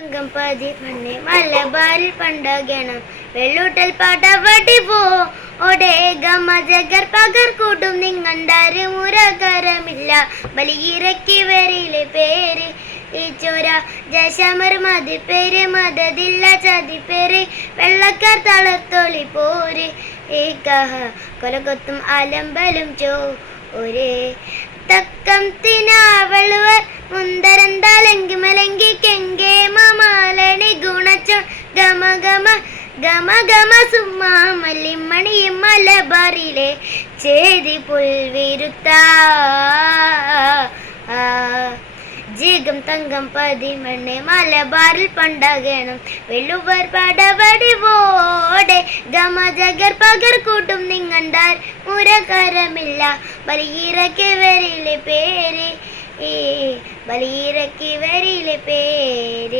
അങ്കംപാതി പണ്ണെ മലബാറിൽ പണ്ടകണം വെള്ളൂട്ടൽ പടവടിവോ ഓടെ ഗമജഗർ പകർ കൂട്ടും നിങ്ങണ്ടാര് മുരകരമില്ല ബലിയിറക്കി വരിലെ പേര് ഈ ചോര ജശമർ മതി പേര് മതതില്ല ചതി പേര് വെള്ളക്കാർ തളർത്തൊളി പോര് ഈ കഹ കൊലകൊത്തും അലമ്പലും ചോ ഒരേ തക്കം തിനാവളുവർ മുന്തരൻ തലങ്കി മലങ്കി കെങ്കേ മമാലണി ഗുണച്ച ഗമ ഗമ ഗമ ഗമ സുമ്മാ മല്ലിമണിയും മലബാറിലെ ചേതി പുൽവിരുത്ത ജീകം തങ്കം പതിമണ്ണെ മലബാറിൽ പണ്ടകണം വെള്ളുവർ പടവടിവോടെ ഗമജഗർ പകർ കൂട്ടും നിങ്ങണ്ടാർ മുരകരമില്ല ബലിയിറക്കി വരിലെ പേര് ബലിയിറക്കി വരിലെ പേര്